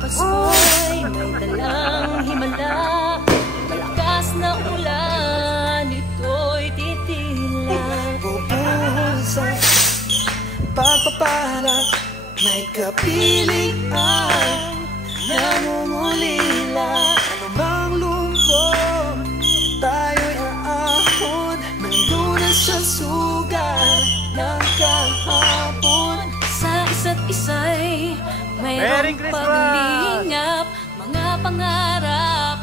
Pasko'y may dalang himala. Malakas na ulan, ito'y titila. Bubuhusan pagpapala, may kapilian nangungulila. Ano bang lungkot, tayo'y aahon. Nandun sa sugat ng kahapon. Sa isa't isa'y mayroong paglingap. Mga pangarap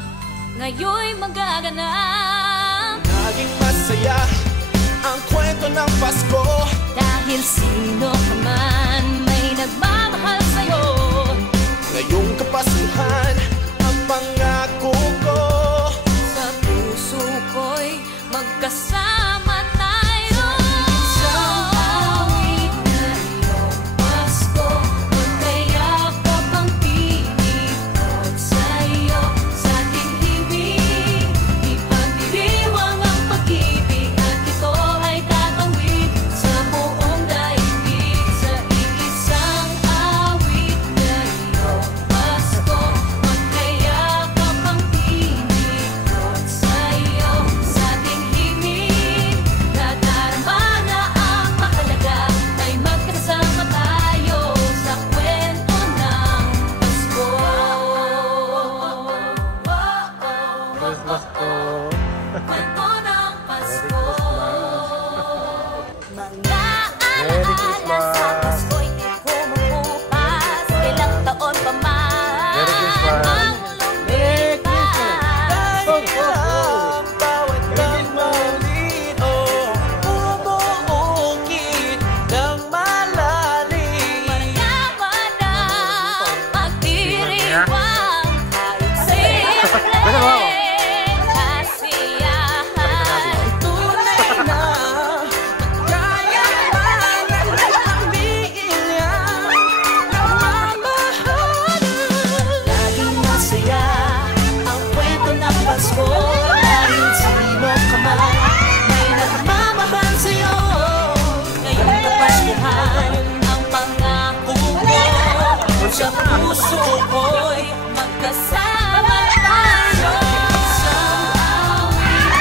ngayon'y magaganap. Naging masaya ang kwento ng Pasko, dahil sino ka man may nagmamahal sa'yo. ngayong kapasuhan ang pangako ko. Sa puso ko'y magkasama tayo. Isang awit na iyong Pasko, magkayakap ang pinipot sa'yo. Sa ating himig, ipagdiriwang ang pag-ibig, at ito ay tatawid sa buong daigdig. Sa iisang awit na iyong Pasko, magkayakap ang pinipot sa'yo. Sa ating himig, nadarama na ang mahalaga, ay magkasama tayo sa kwento ng Pasko. Christmas po. Kwento ng Pasko. Mga Merry alaala Christmas. sa Pasko'y di kumukupas. Ilang taon pa man Merry Christmas. ang lumipas. Ang bawat pagmamaliit, bumuukit ng malalim. Mayaman ang pagdiriwang, kahit simple kasiyahan. Tunay na kayaman ng pamilya, nagmamahalan. Laging masaya ang kwento ng Pasko, dahil sino ka man may nagmamahal sa'yo. Ngayong kapaskuhan ang pangako ko, sa puso ko'y magkasama tayo. Isang awit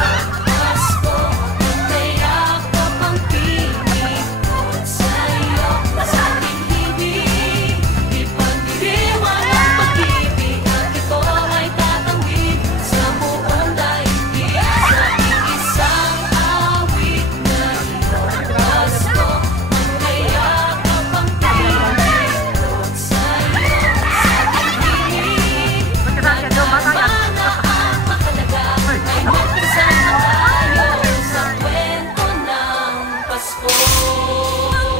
ng Pasko, magkayakap ang pinipot sa'yo. Sa ating himig, ipagdiriwang ang pag-ibig, at ito ay tatawid sa buong daigdig. Sa iisang awit na iyong Pasko, magkayakap ang pinipot sa'yo. Sa ating himig, nadarama na ang mahalaga, ay magkasama tayo sa kwento ng Pasko.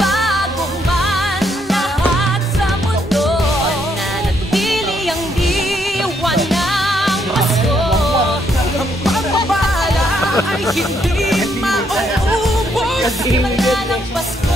Bago man lahat sa mundo, nanatili ang diwa ng Pasko. Ang pagpapala ay hindi mauubos. Simula ng Pasko